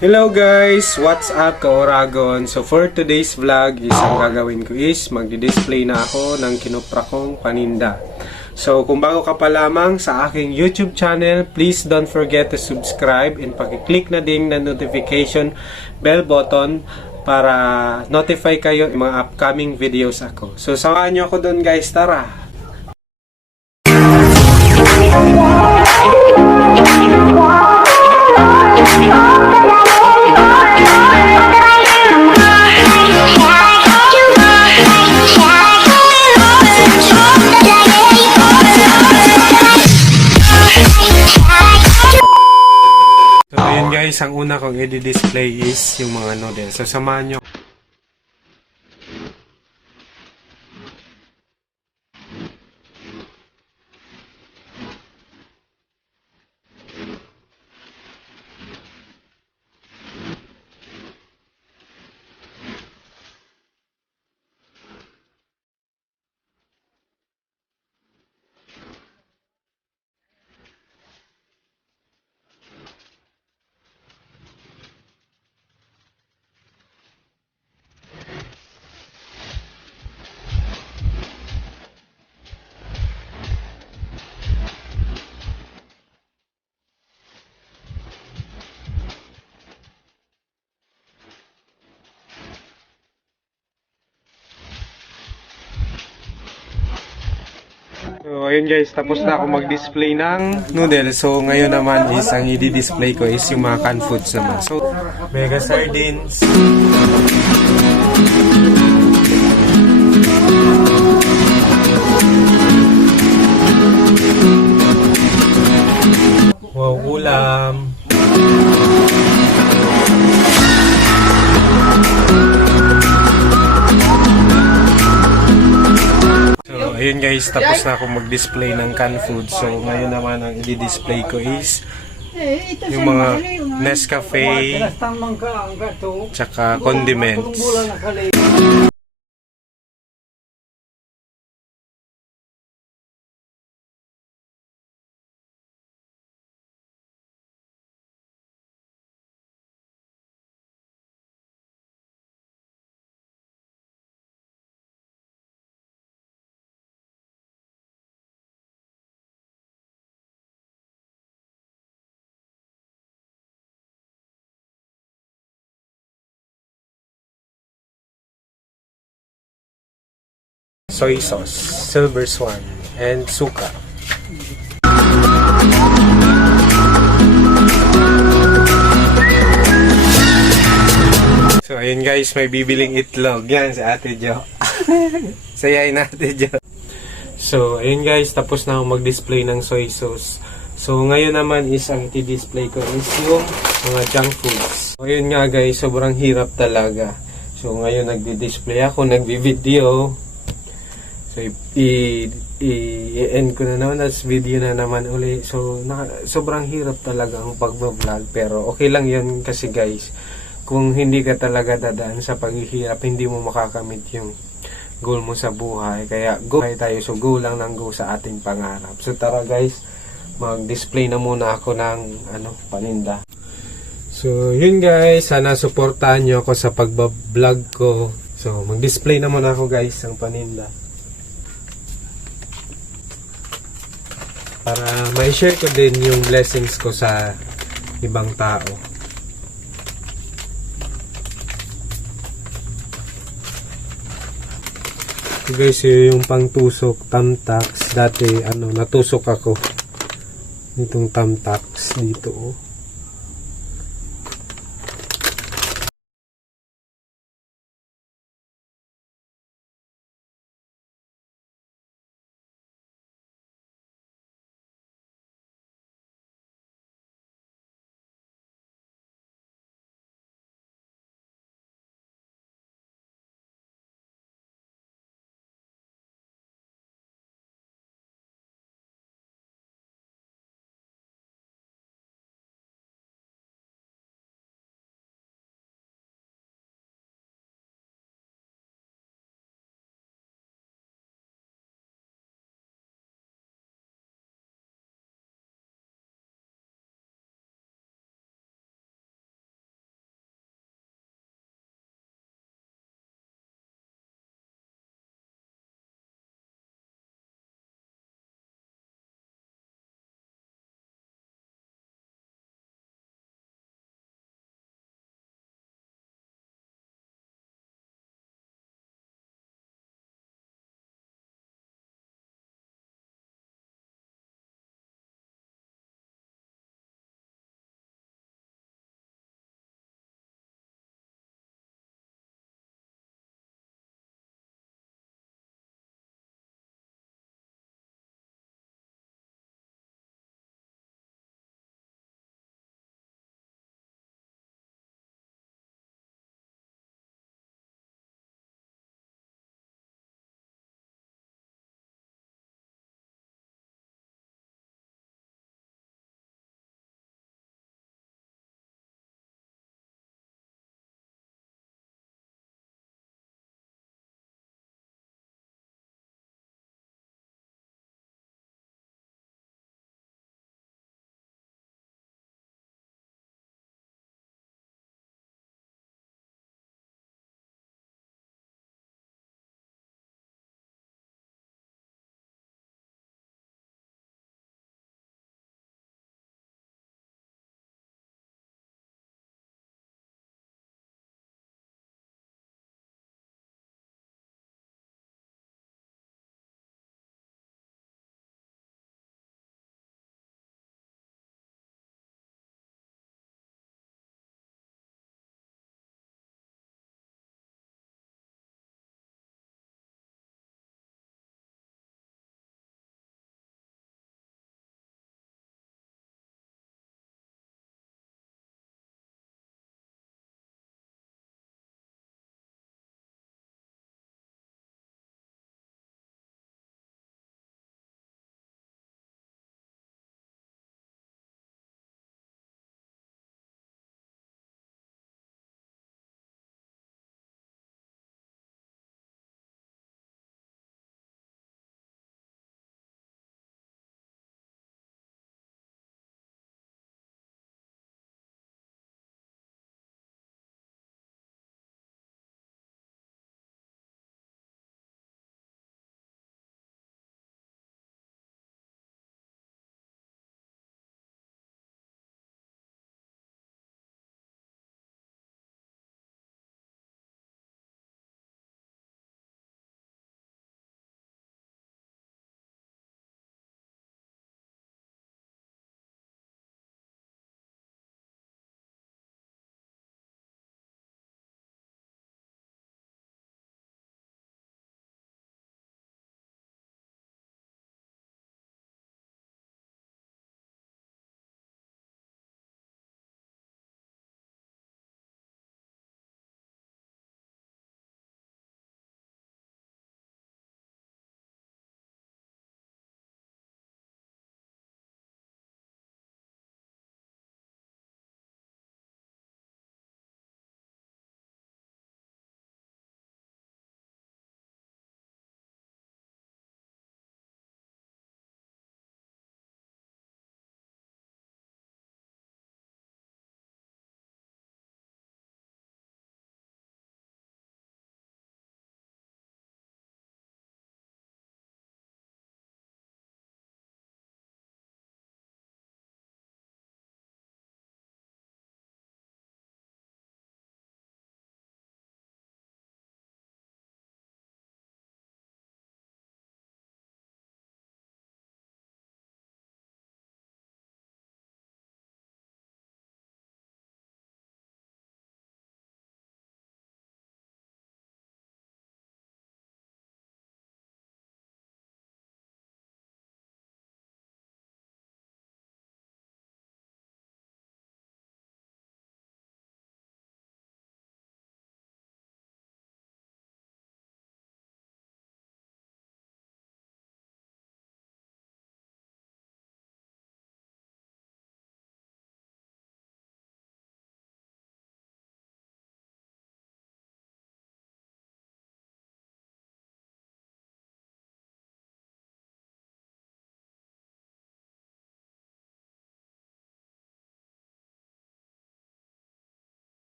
Hello guys! What's up ka-Oragon? So for today's vlog is ang gagawin ko is magdi-display na ako ng kinupra kong paninda. So kung bago ka pa lamang sa aking YouTube channel, please don't forget to subscribe and paki-click na ding na notification bell button para notify kayo ng mga upcoming videos ako. So samahan nyo ako doon guys, tara! So ayun guys, ang una kong i-display is yung mga noodles. So samahan nyo. So ayun guys, tapos na ako mag-display ng noodles. So ngayon naman is ang i-display ko is yung mga canned foods naman. So mega sardines. Wow, ulam. So, ayun guys, tapos na ako mag-display ng canned food. So, ngayon naman ang i-display ko is yung mga Nescafe tsaka condiments. Soy sauce, Silver Swan, and suka. So ayun guys, may bibiling itlog. Yan si Ate Jo. Sayain na Ate Jo. So ayun guys, tapos na ako mag-display ng soy sauce. So ngayon naman is ang i-display ko is yung mga junk foods. So ayun nga guys, sobrang hirap talaga. So ngayon nagdi-display ako, nagbi-video. So i-end ko na naman as video na naman uli. So sobrang hirap talaga ang pag-vlog, pero okay lang 'yun kasi guys. Kung hindi ka talaga dadaan sa paghihirap, hindi mo makakamit yung goal mo sa buhay. Kaya go tayo, so go lang ng go sa ating pangarap. So tara guys, mag-display na muna ako ng paninda. So yun guys, sana suportahan nyo ako sa pag-vlog ko. So mag-display na muna ako guys ng paninda, para ma-share ko din yung blessings ko sa ibang tao. So guys, yung pangtusok, thumbtacks. Dati, natusok ako nitong thumbtacks dito, oh.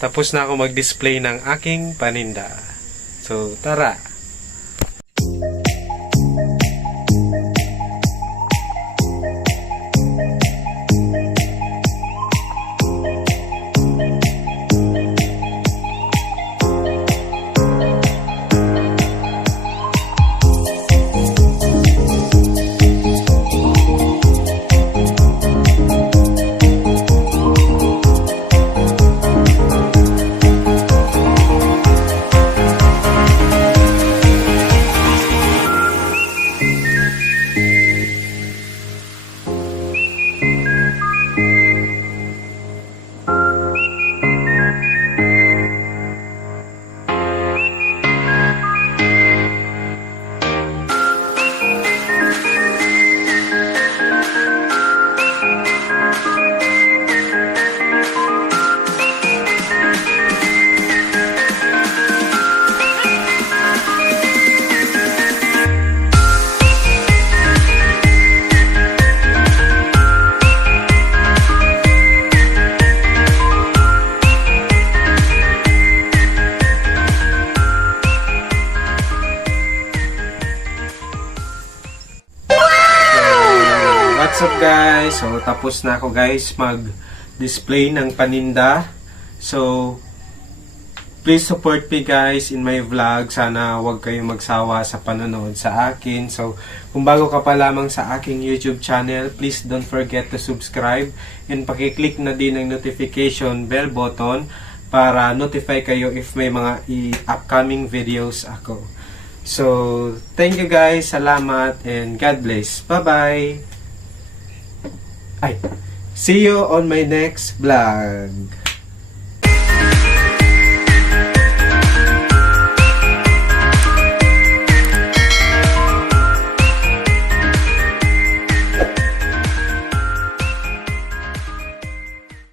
tapos na ako mag-display ng aking paninda. So, tara! What's up guys? So tapos na ako guys mag-display ng paninda. So please support me guys in my vlog. Sana wag kayong magsawa sa panonood sa akin. So kung bago ka pa lamang sa aking YouTube channel, please don't forget to subscribe and paki-click na din ang notification bell button para notify kayo if may mga upcoming videos ako. So thank you guys, salamat and God bless. Bye bye. See you on my next vlog.